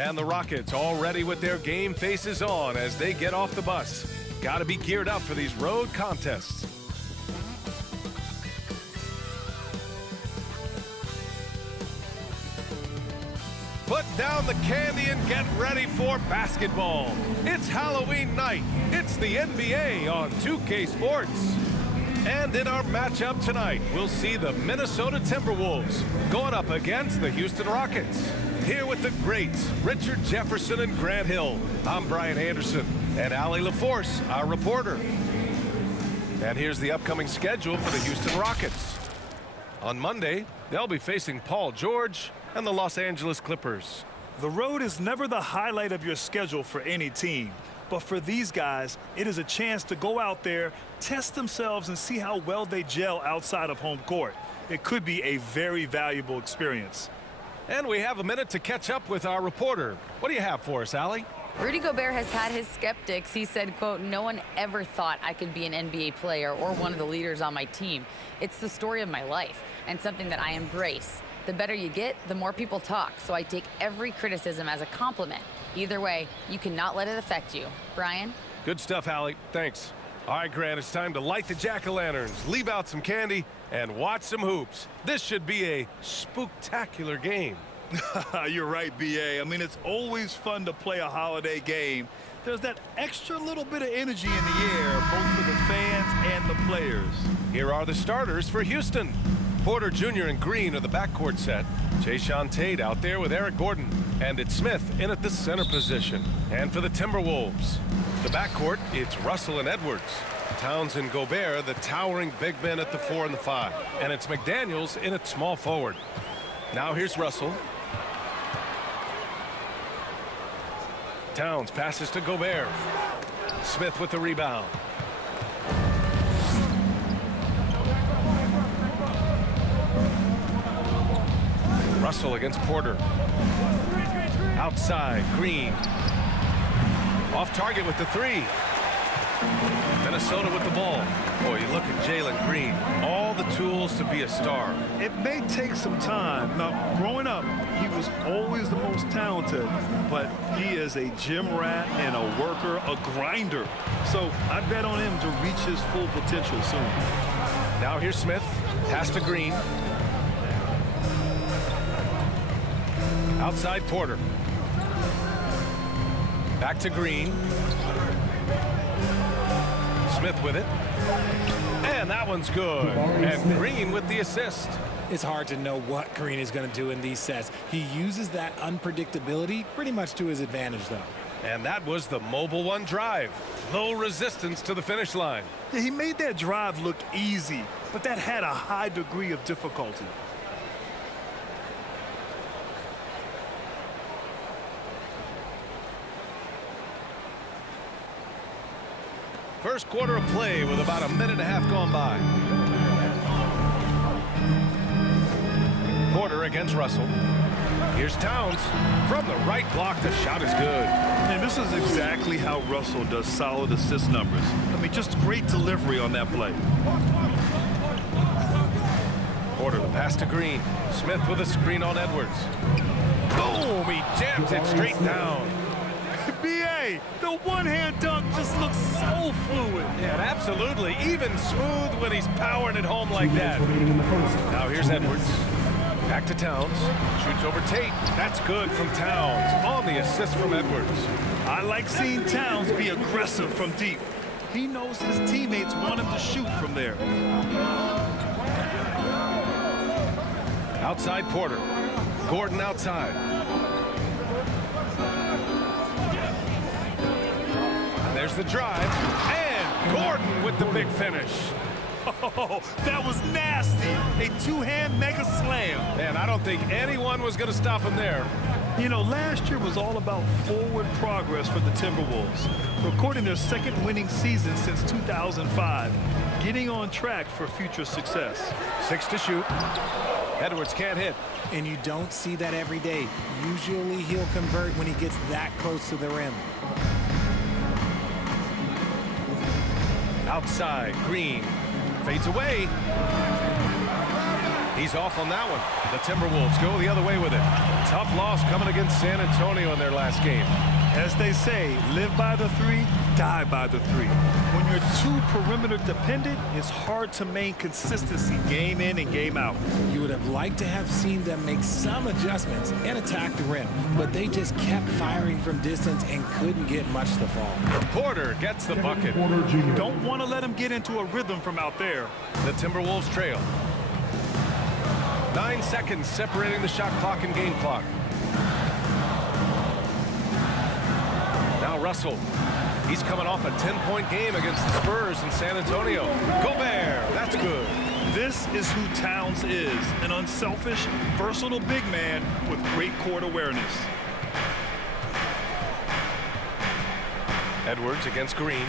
And the Rockets all ready with their game faces on as they get off the bus. Got to be geared up for these road contests. Put down the candy and get ready for basketball. It's Halloween night. It's the NBA on 2K Sports. And in our matchup tonight, we'll see the Minnesota Timberwolves going up against the Houston Rockets. Here with the greats, Richard Jefferson and Grant Hill. I'm Brian Anderson, and Allie LaForce, our reporter. And here's the upcoming schedule for the Houston Rockets. On Monday, they'll be facing Paul George and the Los Angeles Clippers. The road is never the highlight of your schedule for any team. But for these guys, it is a chance to go out there, test themselves, and see how well they gel outside of home court. It could be a very valuable experience. And we have a minute to catch up with our reporter. What do you have for us, Allie? Rudy Gobert has had his skeptics. He said, quote, "No one ever thought I could be an NBA player or one of the leaders on my team. It's the story of my life and something that I embrace. The better you get, the more people talk, so I take every criticism as a compliment. Either way, you cannot let it affect you." Brian? Good stuff, Allie. Thanks. All right, Grant, it's time to light the jack-o'-lanterns, leave out some candy, and watch some hoops. This should be a spooktacular game. You're right, B.A. I mean, it's always fun to play a holiday game. There's that extra little bit of energy in the air, both for the fans and the players. Here are the starters for Houston. Porter Jr. and Green are the backcourt set. Jayshawn Tate out there with Eric Gordon. And it's Smith in at the center position. And for the Timberwolves, the backcourt, it's Russell and Edwards. Towns and Gobert, the towering big men at the 4 and the 5. And it's McDaniels in at small forward. Now here's Russell. Towns passes to Gobert. Smith with the rebound. Russell against Porter. Outside, Green. Off target with the 3. Minnesota with the ball. Boy, you look at Jalen Green. All the tools to be a star. It may take some time. Now, growing up, he was always the most talented, but he is a gym rat and a worker, a grinder. So I bet on him to reach his full potential soon. Now here's Smith. Pass to Green. Outside Porter. Back to Green. Smith with it. And that one's good. And Green with the assist. It's hard to know what Green is going to do in these sets. He uses that unpredictability pretty much to his advantage, though. And that was the Mobile One drive. Low resistance to the finish line. Yeah, he made that drive look easy, but that had a high degree of difficulty. First quarter of play with about a minute and a half gone by. Porter against Russell. Here's Towns. From the right block, the shot is good. And this is exactly how Russell does solid assist numbers. I mean, just great delivery on that play. Porter, the pass to Green. Smith with a screen on Edwards. Boom! He jams it straight down. B.A., the one-hand dunk just looks so fluid. Yeah, absolutely. Even smooth when he's powering it home like that. Now here's Edwards. Back to Towns. Shoots over Tate. That's good from Towns. On the assist from Edwards. I like seeing Towns be aggressive from deep. He knows his teammates want him to shoot from there. Outside Porter. Gordon outside. And there's the drive. And Gordon with the big finish. Oh, that was nasty. A two-hand mega slam. Man, I don't think anyone was going to stop him there. You know, last year was all about forward progress for the Timberwolves, recording their second winning season since 2005, getting on track for future success. 6 to shoot. Edwards can't hit. And you don't see that every day. Usually he'll convert when he gets that close to the rim. Outside, Green fades away. He's off on that one. The Timberwolves go the other way with it. Tough loss coming against San Antonio in their last game. As they say, live by the three, die by the three. When you're too perimeter dependent, it's hard to maintain consistency game in and game out. You would have liked to have seen them make some adjustments and attack the rim, but they just kept firing from distance and couldn't get much to fall. Porter gets the bucket. Don't want to let him get into a rhythm from out there. The Timberwolves trail. 9 seconds separating the shot clock and game clock. Now Russell. He's coming off a 10-point game against the Spurs in San Antonio. Gobert, that's good. This is who Towns is, an unselfish, versatile big man with great court awareness. Edwards against Green.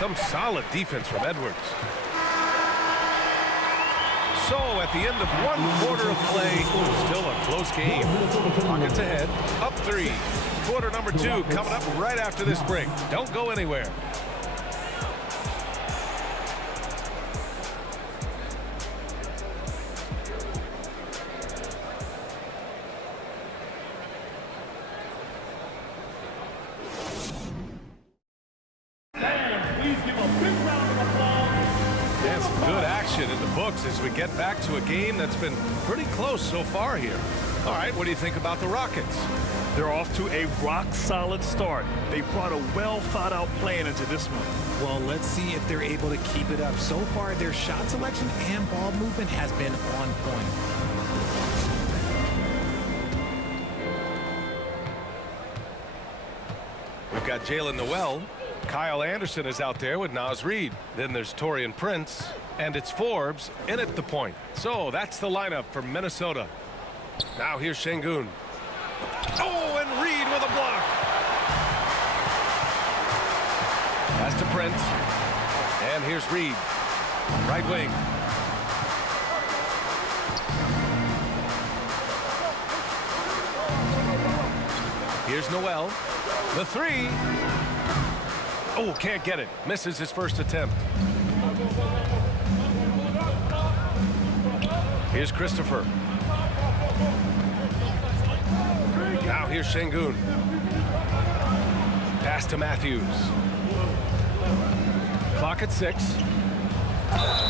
Some solid defense from Edwards. So at the end of 1 quarter of play, still a close game. Rockets ahead, up 3. Quarter number 2 coming up right after this break. Don't go anywhere. And some good action in the books as we get back to a game that's been pretty close so far here. All right, what do you think about the Rockets? They're off to a rock-solid start. They brought a well-thought-out plan into this one. Well, let's see if they're able to keep it up. So far, their shot selection and ball movement has been on point. We've got Jalen Noel. Kyle Anderson is out there with Naz Reid. Then there's Taurean Prince. And it's Forbes in at the point. So that's the lineup for Minnesota. Now here's Şengün. Oh, and Reid with a block. Pass to Prince. And here's Reid. Right wing. Here's Noel. The 3. Oh, can't get it. Misses his first attempt. Here's Christopher. Now here's Şengün. Pass to Matthews. Clock at 6.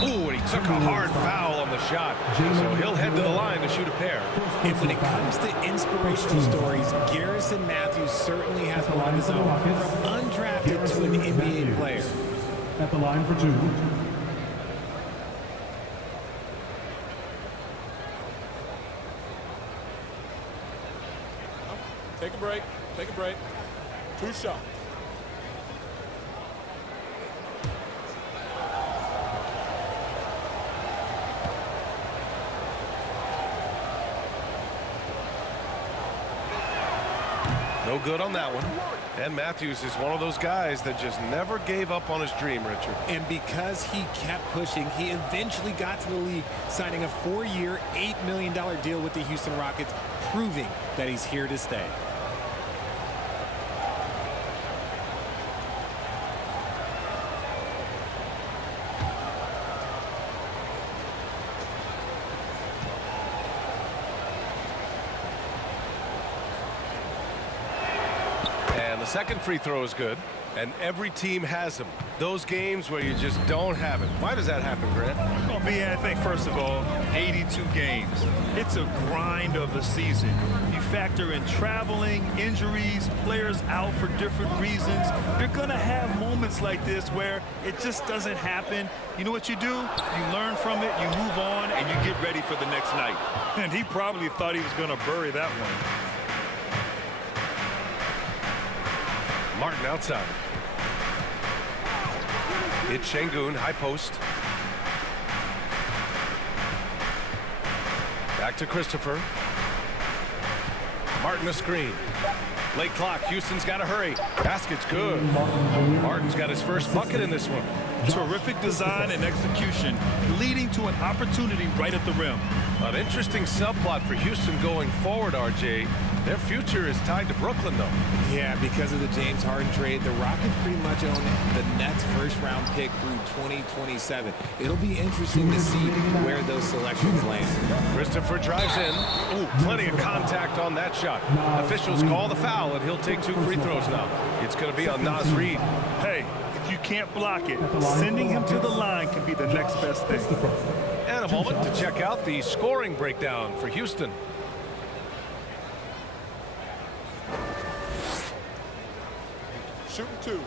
Ooh, and he took a hard foul on the shot. So he'll head to the line to shoot a pair. And when it comes to inspirational stories, Garrison Matthews certainly has one of his own. From undrafted to an NBA player. At the line for 2. Take a break. Take a break. 2 shots. No good on that one. And Matthews is one of those guys that just never gave up on his dream, Richard. And because he kept pushing, he eventually got to the league, signing a 4-year, $8 million deal with the Houston Rockets, proving that he's here to stay. And the second free throw is good. And every team has them. Those games where you just don't have it. Why does that happen, Grant? Well, B, I think, first of all, 82 games. It's a grind of the season. You factor in traveling, injuries, players out for different reasons. You're going to have moments like this where it just doesn't happen. You know what you do? You learn from it, you move on, and you get ready for the next night. And he probably thought he was going to bury that one. Martin outside. It's Şengün, high post. Back to Christopher. Martin a screen. Late clock. Houston's got to hurry. Basket's good. Martin's got his first bucket in this one. Terrific design and execution, leading to an opportunity right at the rim. An interesting subplot for Houston going forward, RJ. Their future is tied to Brooklyn, though. Yeah, because of the James Harden trade, the Rockets pretty much own the Nets' first-round pick through 2027. It'll be interesting to see where those selections land. Christopher drives in. Ooh, plenty of contact on that shot. Officials call the foul, and he'll take 2 free throws now. It's going to be on Naz Reid. Hey, if you can't block it, sending him to the line can be the next best thing. And a moment to check out the scoring breakdown for Houston. Shooting 2.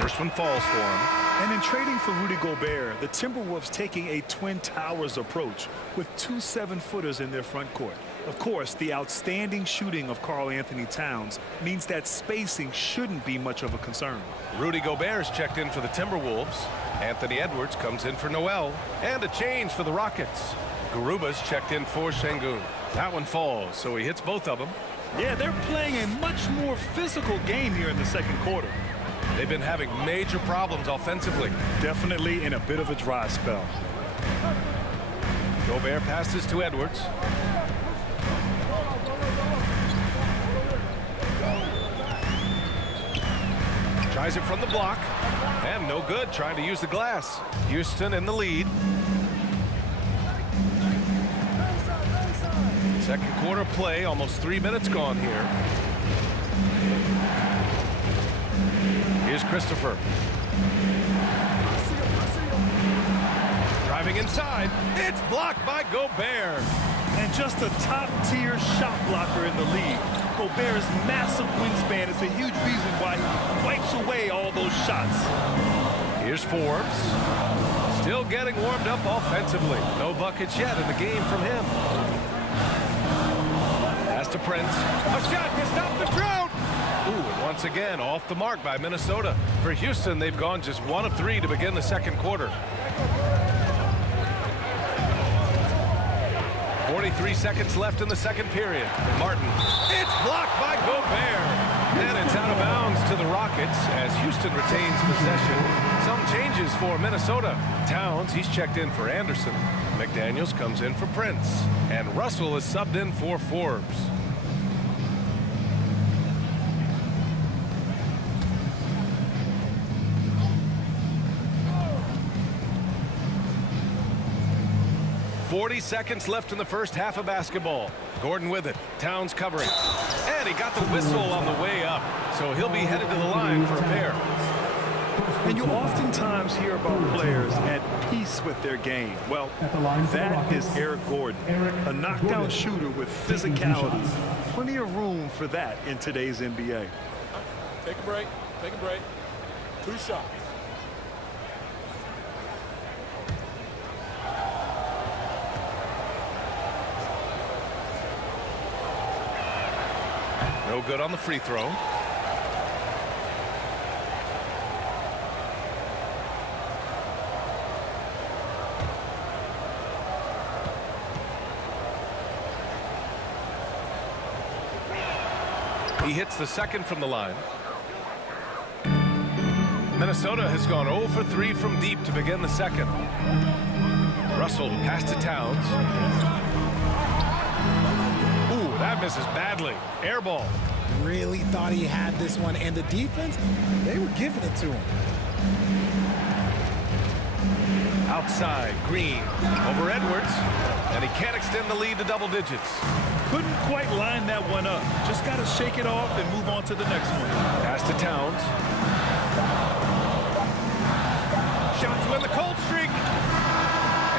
First one falls for him. And in trading for Rudy Gobert, the Timberwolves taking a Twin Towers approach with 2 7-footers in their front court. Of course, the outstanding shooting of Karl Anthony Towns means that spacing shouldn't be much of a concern. Rudy Gobert is checked in for the Timberwolves. Anthony Edwards comes in for Noel. And a change for the Rockets. Garuba's checked in for Şengün. That one falls, so he hits both of them. Yeah, they're playing a much more physical game here in the second quarter. They've been having major problems offensively. Definitely in a bit of a dry spell. Gobert passes to Edwards. Tries it from the block. And no good, trying to use the glass. Houston in the lead. Second quarter play, almost 3 minutes gone here. Here's Christopher. Driving inside. It's blocked by Gobert. And just a top-tier shot blocker in the league. Gobert's massive wingspan is a huge reason why he wipes away all those shots. Here's Forbes. Still getting warmed up offensively. No buckets yet in the game from him. Pass to Prince. A shot to stop the drought. Ooh, and once again off the mark by Minnesota. For Houston, they've gone just 1 of 3 to begin the second quarter. 43 seconds left in the second period. Martin. It's blocked by Gobert. And it's out of bounds to the Rockets as Houston retains possession. Some changes for Minnesota. Towns, he's checked in for Anderson. McDaniels comes in for Prince. And Russell is subbed in for Forbes. Seconds left in the first half of basketball. Gordon with it. Towns covering. And he got the whistle on the way up. So he'll be headed to the line for a pair. And you oftentimes hear about players at peace with their game. Well, that is Eric Gordon, a knockdown shooter with physicality. Plenty of room for that in today's NBA. Take a break. Take a break. 2 shots. No good on the free throw. He hits the second from the line. Minnesota has gone 0 for 3 from deep to begin the second. Russell pass to Towns. Ooh, that misses badly. Air ball. Really thought he had this one, and the defense, they were giving it to him. Outside, Green over Edwards, and he can't extend the lead to double digits. Couldn't quite line that one up. Just got to shake it off and move on to the next one. Pass to Towns. Shot to end the cold streak.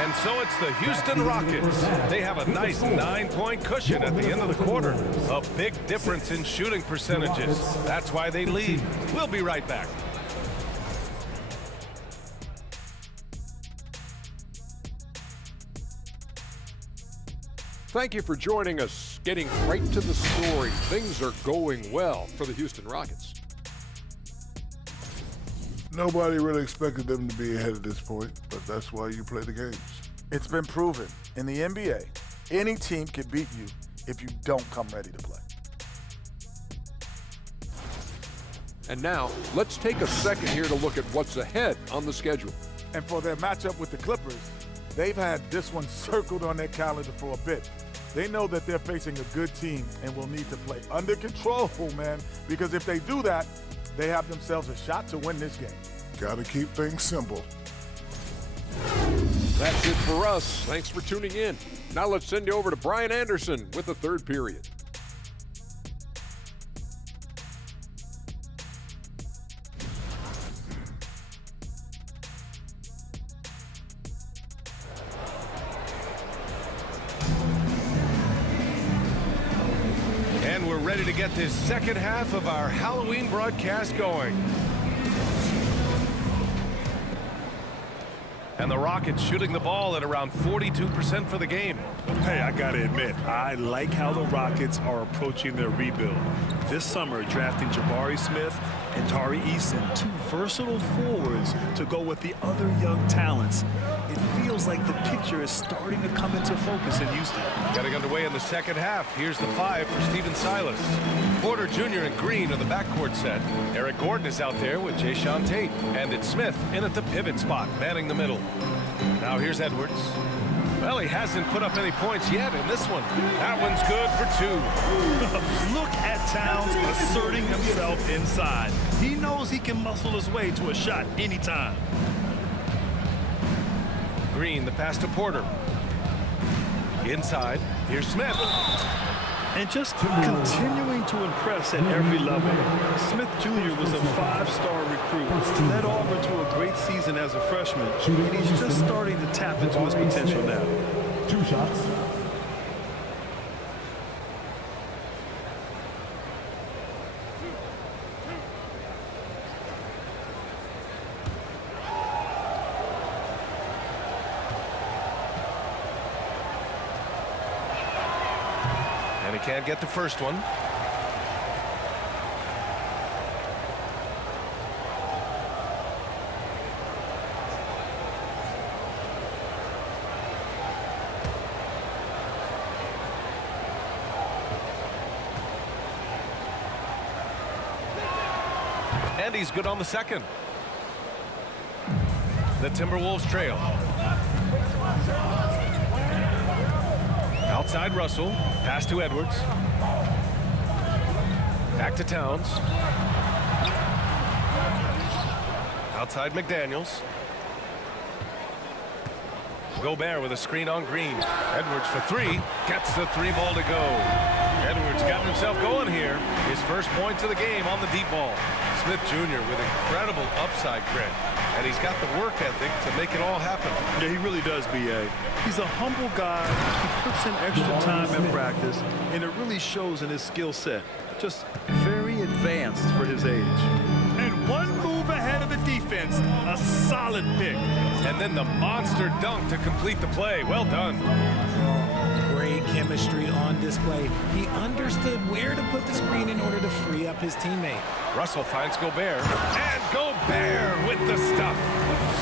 And so it's the Houston Rockets. They have a nice 9-point cushion at the end of the quarter. A big difference in shooting percentages. That's why they lead. We'll be right back. Thank you for joining us. Getting right to the story. Things are going well for the Houston Rockets. Nobody really expected them to be ahead at this point, but that's why you play the games. It's been proven in the NBA, any team can beat you if you don't come ready to play. And now, let's take a second here to look at what's ahead on the schedule. And for their matchup with the Clippers, they've had this one circled on their calendar for a bit. They know that they're facing a good team and will need to play under control, man, because if they do that, they have themselves a shot to win this game. Gotta keep things simple. That's it for us. Thanks for tuning in. Now let's send you over to Brian Anderson with the third period. And we're ready to get this second half of our Halloween broadcast going. And the Rockets shooting the ball at around 42% for the game. Hey, I gotta admit, I like how the Rockets are approaching their rebuild. This summer, drafting Jabari Smith and Tari Eason, two versatile forwards to go with the other young talents. It feels like the picture is starting to come into focus in Houston. Getting underway in the second half. Here's the 5 for Stephen Silas. Porter Jr. and Green are the backcourt set. Eric Gordon is out there with Jayshawn Tate. And it's Smith in at the pivot spot, manning the middle. Now here's Edwards. Well, he hasn't put up any points yet in this one. That one's good for 2. Look at Towns asserting himself inside. He knows he can muscle his way to a shot anytime. Green, the pass to Porter. Inside, here's Smith. And just continuing to impress at every level. Smith Jr. was a 5-star recruit, led Auburn to a great season as a freshman, and he's just starting to tap into his potential now. 2 shots. And he can't get the first one. And he's good on the second. The Timberwolves trail. Outside Russell, pass to Edwards. Back to Towns. Outside McDaniels. Gobert with a screen on Green. Edwards for 3. Gets the 3 ball to go. Edwards got himself going here. His first points of the game on the deep ball. Smith Jr. with incredible upside grit. And he's got the work ethic to make it all happen. Yeah, he really does, B.A. He's a humble guy. He puts in extra time in practice, and it really shows in his skill set. Just very advanced for his age. And one move ahead of the defense, a solid pick. And then the monster dunk to complete the play. Well done. Great chemistry on display. He understood where to put the screen in order to free up his teammate. Russell finds Gobert. And Gobert with the stuff.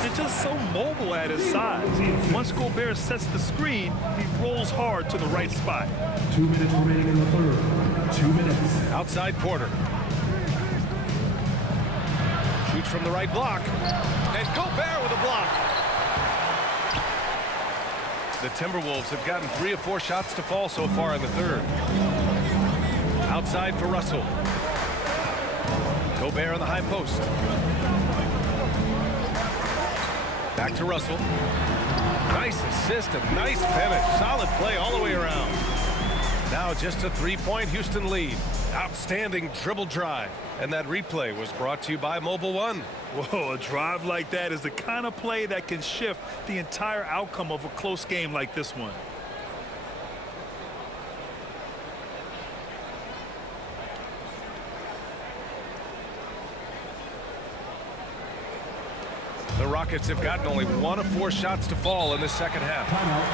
And just so mobile at his size. Once Gobert sets the screen, he rolls hard to the right spot. 2 minutes remaining in the third. 2 minutes. Outside Porter. Shoots from the right block. And Gobert with a block. The Timberwolves have gotten 3 of 4 shots to fall so far in the third. Outside for Russell. Gobert on the high post. Back to Russell. Nice assist and nice finish. Solid play all the way around. Now just a 3-point Houston lead. Outstanding dribble drive. And that replay was brought to you by Mobile One. Whoa, a drive like that is the kind of play that can shift the entire outcome of a close game like this one. The Rockets have gotten only 1 of 4 shots to fall in the second half.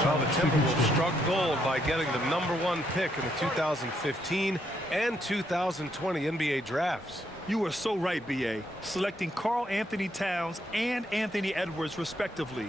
While the Timberwolves struck gold by getting the #1 pick in the 2015 and 2020 NBA drafts. You are so right, B.A. Selecting Karl Anthony Towns and Anthony Edwards, respectively.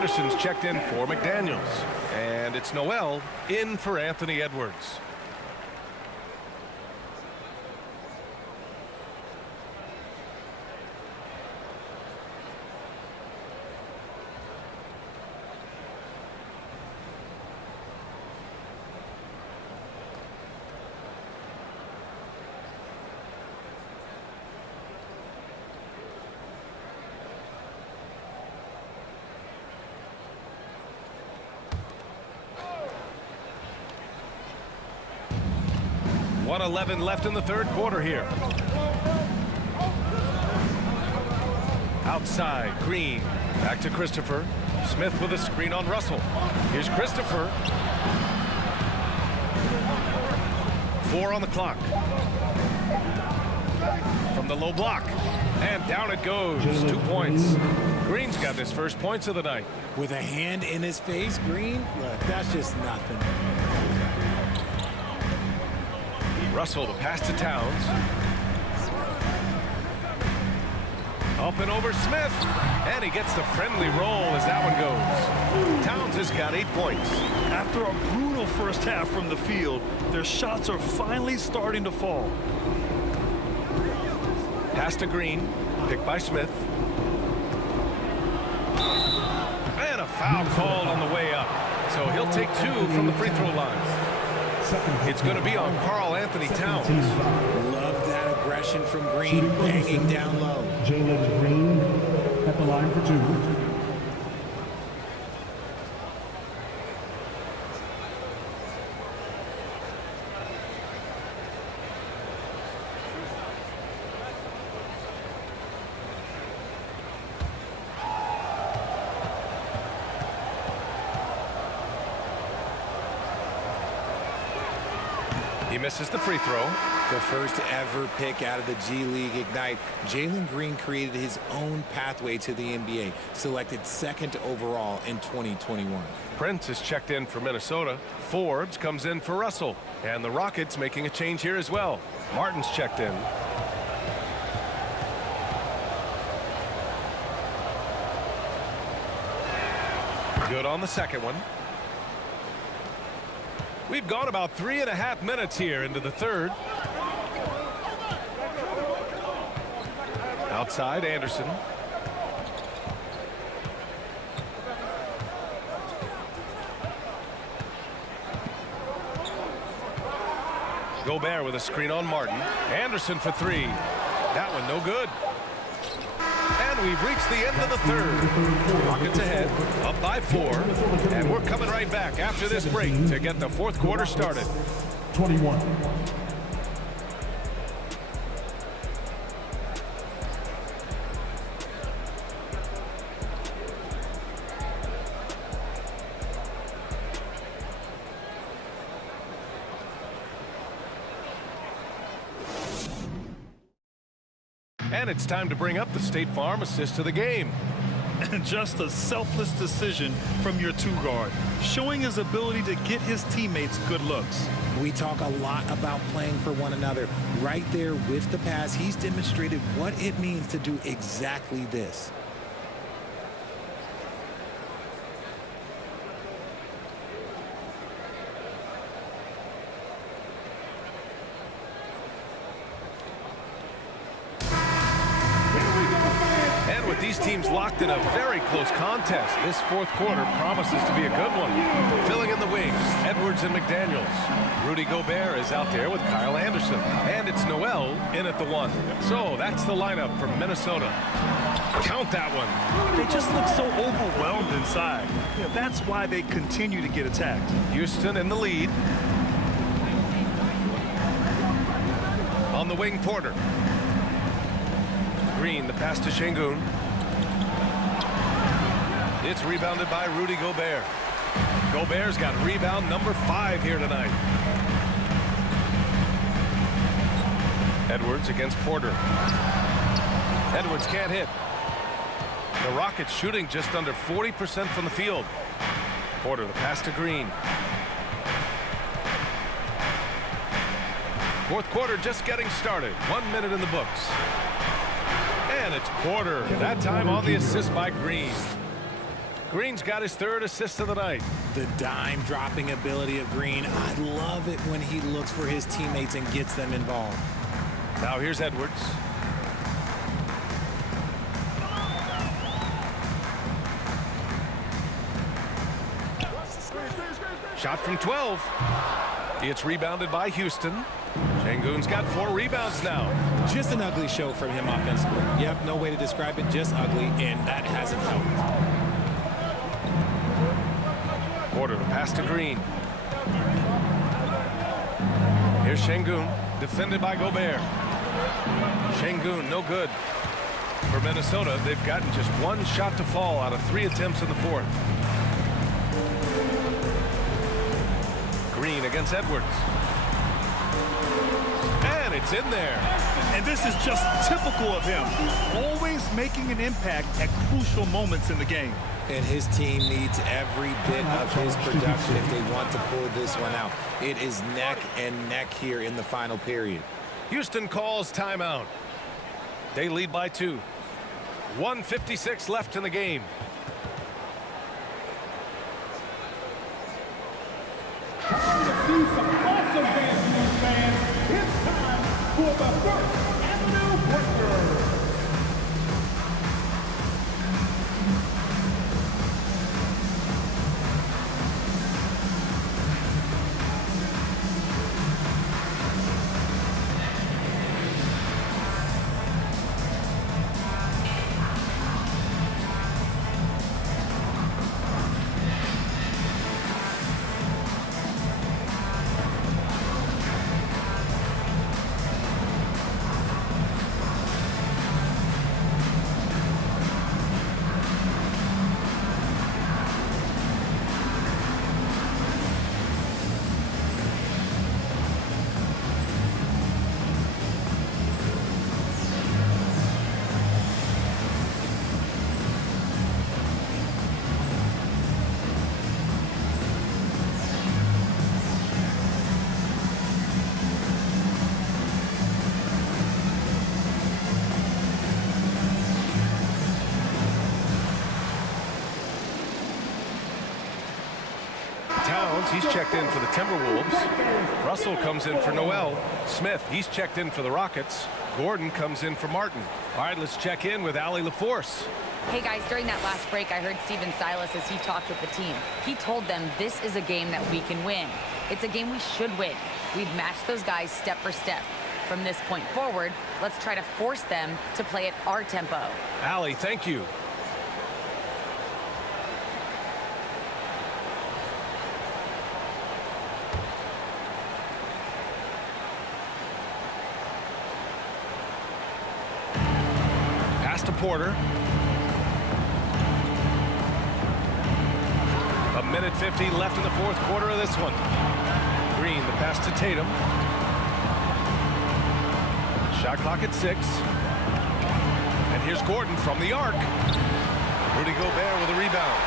Anderson's checked in for McDaniels. And it's Noel in for Anthony Edwards. .11 left in the third quarter here. Outside, Green. Back to Christopher. Smith with a screen on Russell. Here's Christopher. 4 on the clock. From the low block. And down it goes. 2 points. Green's got his first points of the night. With a hand in his face, Green? Look, that's just nothing. Russell, the pass to Towns. Up and over Smith. And he gets the friendly roll as that one goes. Towns has got 8 points. After a brutal first half from the field, their shots are finally starting to fall. Pass to Green. Picked by Smith. And a foul called on the way up. So he'll take 2 from the free throw line. It's going to be on Karl Anthony Towns. Love that aggression from Green, hanging down low. Jalen Green at the line for 2. He misses the free throw. The first ever pick out of the G League Ignite. Jalen Green created his own pathway to the NBA, selected 2nd overall in 2021. Prince is checked in for Minnesota. Forbes comes in for Russell. And the Rockets making a change here as well. Martin's checked in. Good on the second one. We've gone about 3.5 minutes here into the third. Outside, Anderson. Gobert with a screen on Martin. Anderson for 3. That one no good. And we've reached the end of the third. Rockets ahead, up by 4. And we're coming right back after this break to get the fourth quarter started. 21. And it's time to bring up the State Farm assist to the game. And just a selfless decision from your 2-guard, showing his ability to get his teammates good looks. We talk a lot about playing for one another. Right there with the pass, he's demonstrated what it means to do exactly this. These teams locked in a very close contest. This fourth quarter promises to be a good one. Filling in the wings, Edwards and McDaniels. Rudy Gobert is out there with Kyle Anderson. And it's Noel in at the 1. So that's the lineup for Minnesota. Count that one. They just look so overwhelmed inside. Yeah, that's why they continue to get attacked. Houston in the lead. On the wing, Porter. Green, the pass to Şengün. It's rebounded by Rudy Gobert. Gobert's got rebound number 5 here tonight. Edwards against Porter. Edwards can't hit. The Rockets shooting just under 40% from the field. Porter, the pass to Green. Fourth quarter just getting started. 1 minute in the books. And it's Porter, that time on the assist by Green. Green's got his 3rd assist of the night. The dime dropping ability of Green. I love it when he looks for his teammates and gets them involved. Now here's Edwards. Shot from 12. It's rebounded by Houston. Şengün's got 4 rebounds now. Just an ugly show from him offensively. Yep, no way to describe it, just ugly, and that hasn't helped. Porter, the pass to Green. Here's Şengün, defended by Gobert. Şengün, no good. For Minnesota, they've gotten just 1 shot to fall out of 3 attempts in the 4th. Green against Edwards. And it's in there. And this is just typical of him, always making an impact at crucial moments in the game. And his team needs every bit of his production if they want to pull this one out. It is neck and neck here in the final period. Houston calls timeout. They lead by 2. 1:56 left in the game. Time to see some awesome dance, fans. It's time for the First Avenue Breakers. He's checked in for the Timberwolves. Russell comes in for Noel. Smith, he's checked in for the Rockets. Gordon comes in for Martin. All right, let's check in with Allie LaForce. Hey guys, during that last break, I heard Stephen Silas as he talked with the team. He told them this is a game that we can win. It's a game we should win. We've matched those guys step for step. From this point forward, let's try to force them to play at our tempo. Allie, thank you. Pass to Porter. 1:50 left in the 4th quarter of this one. Green, the pass to Tatum. Shot clock at 6. And here's Gordon from the arc. Rudy Gobert with a rebound.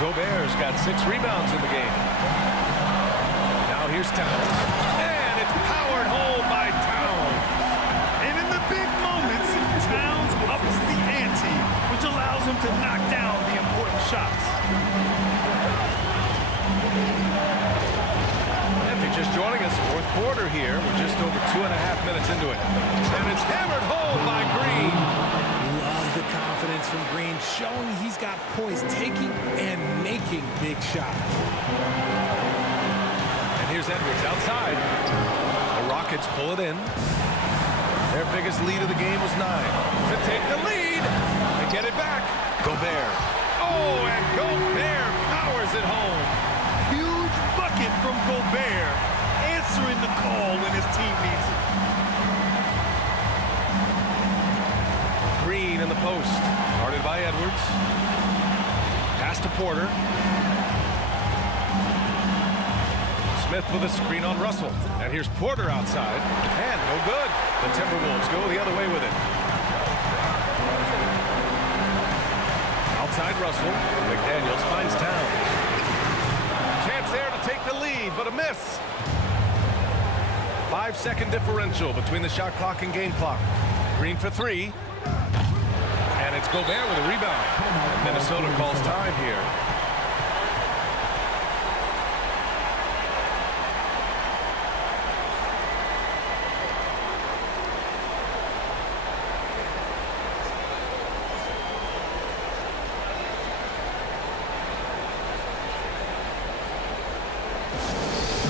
Gobert's got 6 rebounds in the game. Now here's Towns. And it's powered home by Towns. And in the big moments, Towns ups the ante, which allows him to knock down the important shots. If you're just joining us, 4th quarter here. We're just over 2.5 minutes into it. And it's hammered home by Green. Love the confidence from Green, showing he's got poise, taking and making big shots. And here's Edwards outside. The Rockets pull it in. Their biggest lead of the game was 9. To take the lead and get it back. Gobert. Oh, and Gobert powers it home. Huge bucket from Gobert, answering the call when his team needs it. Green in the post. Guarded by Edwards. Pass to Porter. Smith with a screen on Russell. And here's Porter outside. And no good. The Timberwolves go the other way with it. Outside Russell. McDaniels finds Towns. Chance there to take the lead, but a miss. 5-second differential between the shot clock and game clock. Green for 3. And It's Gobert with a rebound. And Minnesota calls time here.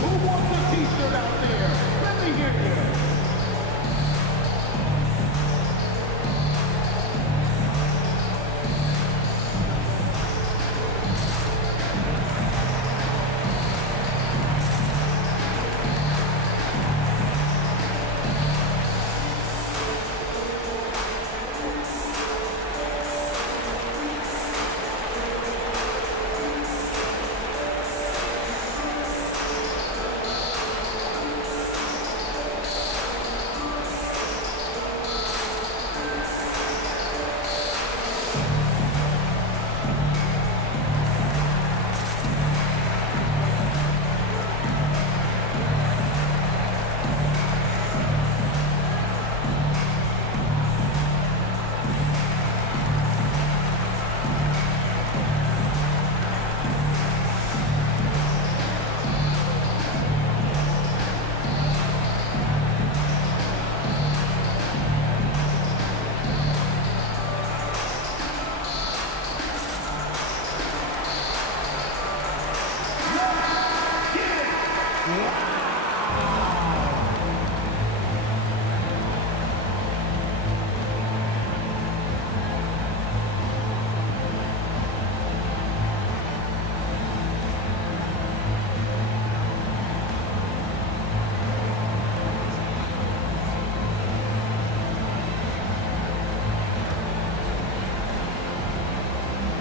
Who wants a t-shirt out there? Let me hear you.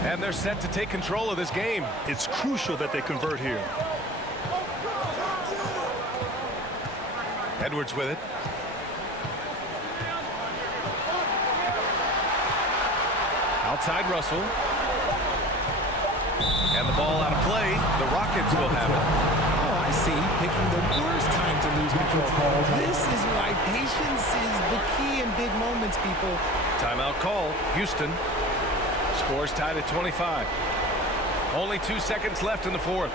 And they're set to take control of this game. It's crucial that they convert here. Edwards with it. Outside Russell. And the ball out of play. The Rockets will have it. Oh, I see. Picking the worst time to lose control. This is why patience is the key in big moments, people. Timeout call. Houston. Scores tied at 25. Only 2 seconds left in the fourth.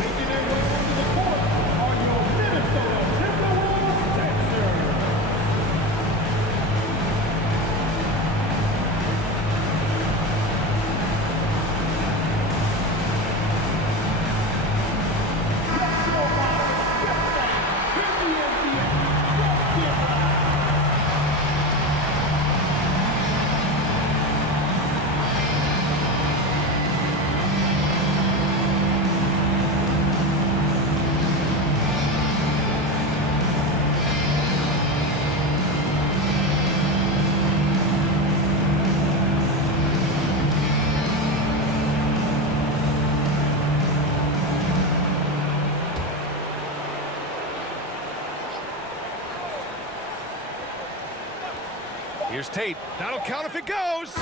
Making their way onto the court are your Minnesota Timberwolves dancers. Here's Tate. That'll count if it goes. Oh,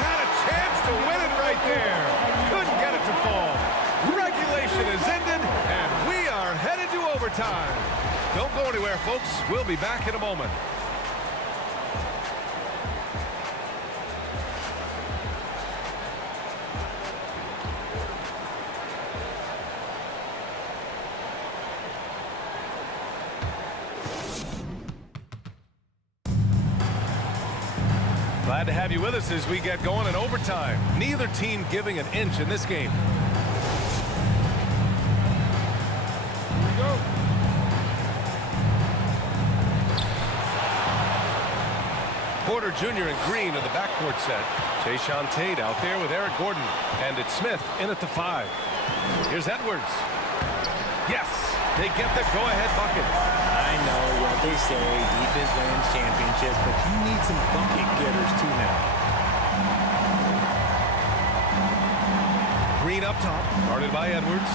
had a chance to win it right there. Couldn't get it to fall. Regulation is ended, and we are headed to overtime. Don't go anywhere, folks. We'll be back in a moment. Glad to have you with us as we get going in overtime. Neither team giving an inch in this game. Here we go. Porter Jr. and Green in the backcourt set. Jayshawn Tate out there with Eric Gordon. And it's Smith in at the 5. Here's Edwards. Yes, they get the go-ahead bucket. I know what they say, defense wins championships, but you need some bucket getters too now. Green up top, guarded by Edwards.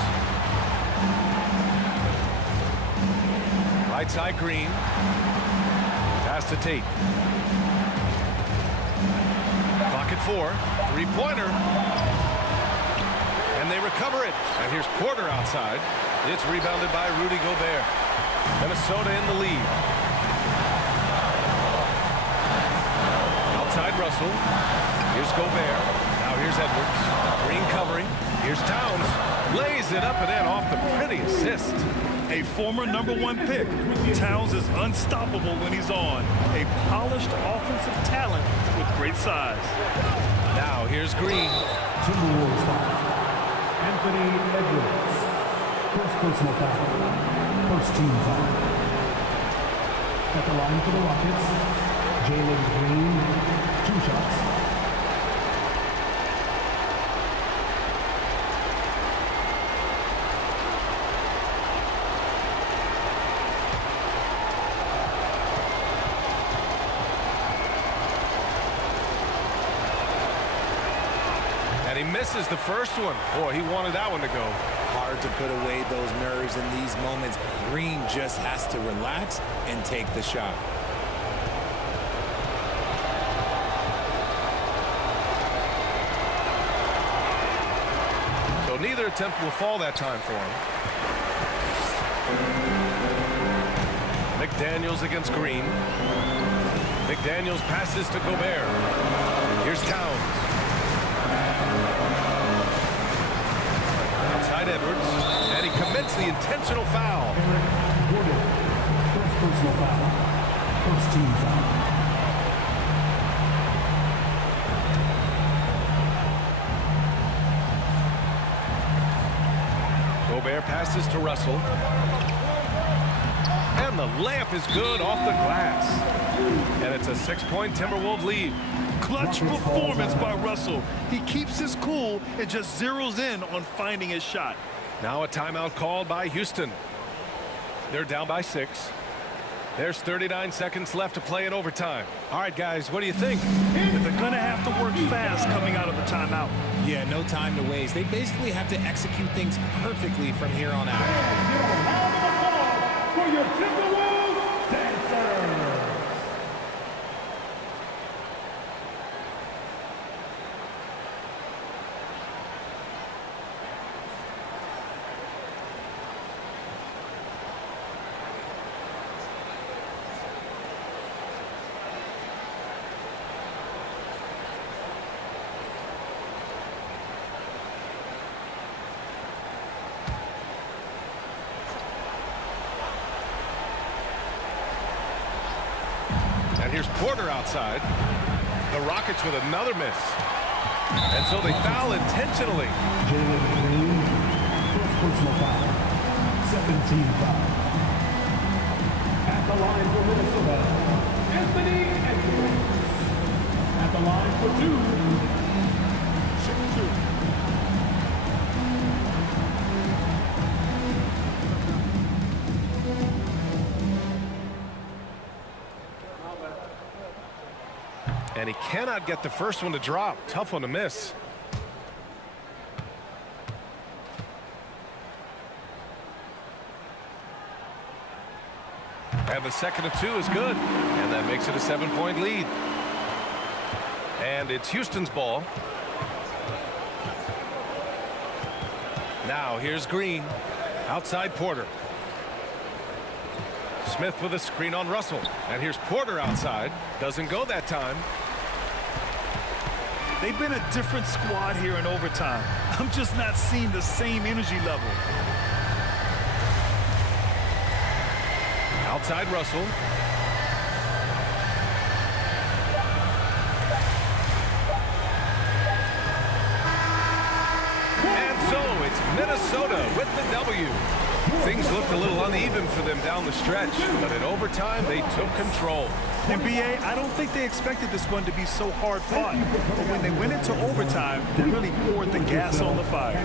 Right side Green. Pass to Tate. Clock at 4. Three-pointer. And they recover it. And here's Porter outside. It's rebounded by Rudy Gobert. Minnesota in the lead. Outside Russell. Here's Gobert. Now here's Edwards. Green covering. Here's Towns. Lays it up and in off the pretty assist. A former #1 pick, Towns is unstoppable when he's on. A polished offensive talent with great size. Now here's Green. Timberwolves foul. Anthony Edwards. First personal foul. First team foul. At the line for the Rockets, Jalen Green, 2 shots. And he misses the first one. Boy, he wanted that one to go. Hard to put away those nerves in these moments. Green just has to relax and take the shot. So neither attempt will fall that time for him. McDaniels against Green. McDaniels passes to Gobert. Here's Towns. Outside Edwards. And he commits the intentional foul. Gordon. First personal foul. First team foul. Gobert passes to Russell. And the layup is good off the glass. And it's a 6-point Timberwolves lead. Clutch performance by Russell. He keeps his cool and just zeroes in on finding his shot. Now a timeout called by Houston. They're down by 6. There's 39 seconds left to play in overtime. All right, guys, what do you think? But they're going to have to work fast coming out of the timeout. Yeah, no time to waste. They basically have to execute things perfectly from here on out. For your Timberwolves dancers. And here's Porter outside. The Rockets with another miss. And so they foul intentionally. Jalen Green, first personal foul. Second team foul. At the line for Minnesota, Anthony Edwards. At the line for 2, shoot 2. And he cannot get the first one to drop. Tough one to miss. And the second of 2 is good. And that makes it a 7-point lead. And it's Houston's ball. Now here's Green. Outside Porter. Smith with a screen on Russell. And here's Porter outside. Doesn't go that time. They've been a different squad here in overtime. I'm just not seeing the same energy level. Outside Russell. And so it's Minnesota with the W. Things looked a little uneven for them down the stretch, but in overtime they took control. And BA, I don't think they expected this one to be so hard fought. But when they went into overtime, they really poured the gas on the fire.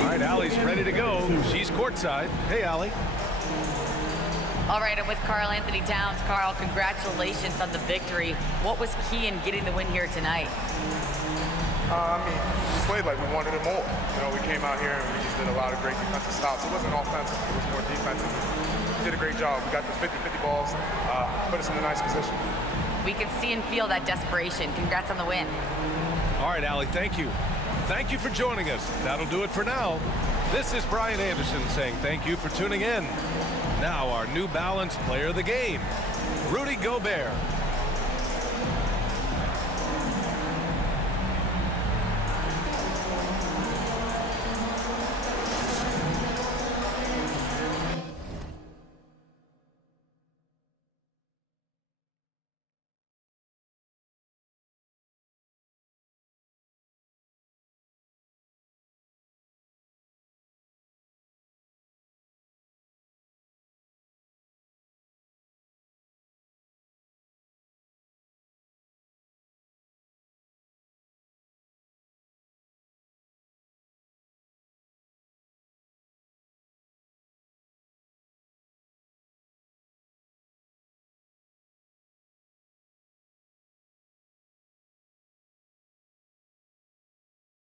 All right, Allie's ready to go. She's courtside. Hey, Allie. All right, I'm with Karl Anthony Towns. Karl, congratulations on the victory. What was key in getting the win here tonight? We played like we wanted it more. You know, we came out here and we just did a lot of great defensive stops. It wasn't offensive, it was more defensive. We did a great job. We got the 50-50 balls, put us in a nice position. We can see and feel that desperation. Congrats on the win. All right, Allie, thank you. Thank you for joining us. That'll do it for now. This is Brian Anderson saying thank you for tuning in. Now our New Balance player of the game, Rudy Gobert.